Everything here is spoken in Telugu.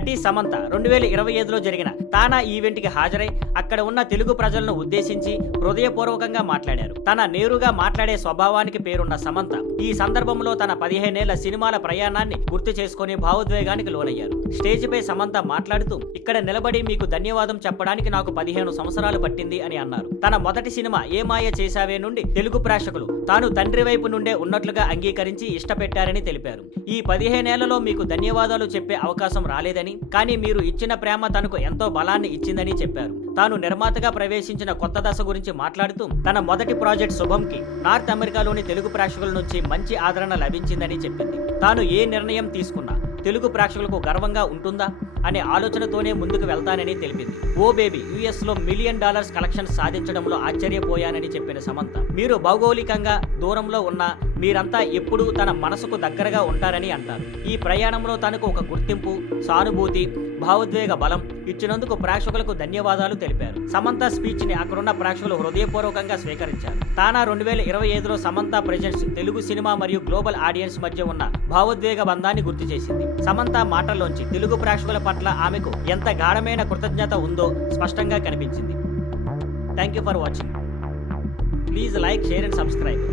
నటి సమంత 2025లో జరిగిన తానా ఈవెంట్ కి హాజరై అక్కడ ఉన్న తెలుగు ప్రజలను ఉద్దేశించి హృదయపూర్వకంగా మాట్లాడారు. తన నేరుగా మాట్లాడే స్వభావానికి పేరున్న సమంత ఈ సందర్భంలో తన 15 ఏళ్ల సినిమాల ప్రయాణాన్ని గుర్తు చేసుకుని భావోద్వేగానికి లోనయ్యారు. స్టేజ్ పై సమంత మాట్లాడుతూ, ఇక్కడ నిలబడి మీకు ధన్యవాదం చెప్పడానికి నాకు 15 సంవత్సరాలు పట్టింది అని అన్నారు. తన మొదటి సినిమా ఏ మాయ చేశావే నుండి తెలుగు ప్రేక్షకులు తాను తండ్రి వైపు నుండే ఉన్నట్లుగా అంగీకరించి ఇష్టపెట్టారని తెలిపారు. ఈ 15 ఏళ్లలో మీకు ధన్యవాదాలు చెప్పే అవకాశం రాలేదని, కానీ మీరు ఇచ్చిన ప్రేమ తనకు ఎంతో బలాన్ని ఇచ్చిందని చెప్పారు. తాను నిర్మాతగా ప్రవేశించిన కొత్త దశ గురించి మాట్లాడుతూ, తన మొదటి ప్రాజెక్ట్ శుభంకి నార్త్ అమెరికాలోని తెలుగు ప్రేక్షకుల నుంచి మంచి ఆదరణ లభించిందని చెప్పింది. తాను ఏ నిర్ణయం తీసుకున్నా తెలుగు ప్రేక్షకులకు గర్వంగా ఉంటుందా అనే ఆలోచనతోనే ముందుకు వెళ్తానని తెలిపింది. ఓ బేబీ యుఎస్ లో $1 మిలియన్ కలెక్షన్ సాధించడంలో ఆశ్చర్యపోయానని చెప్పిన సమంత, మీరు భౌగోళికంగా దూరంలో ఉన్న మీరంతా ఎప్పుడూ తన మనసుకు దగ్గరగా ఉంటారని అంటారు. ఈ ప్రయాణంలో తనకు ఒక గుర్తింపు, సానుభూతి, భావోద్వేగ బలం ఇచ్చినందుకు ప్రేక్షకులకు ధన్యవాదాలు తెలిపారు. సమంత స్పీచ్ ని అక్కడున్న ప్రేక్షకులు హృదయపూర్వకంగా స్వీకరించారు. తానా 2025లో సమంత ప్రెజెన్స్ తెలుగు సినిమా మరియు గ్లోబల్ ఆడియన్స్ మధ్య ఉన్న భావోద్వేగ బంధాన్ని గుర్తు చేసింది. సమంత మాటల్లోంచి తెలుగు ప్రేక్షకుల పట్ల ఆమెకు ఎంత గాఢమైన కృతజ్ఞత ఉందో స్పష్టంగా కనిపించింది. Thank you for watching. Please like, share and subscribe.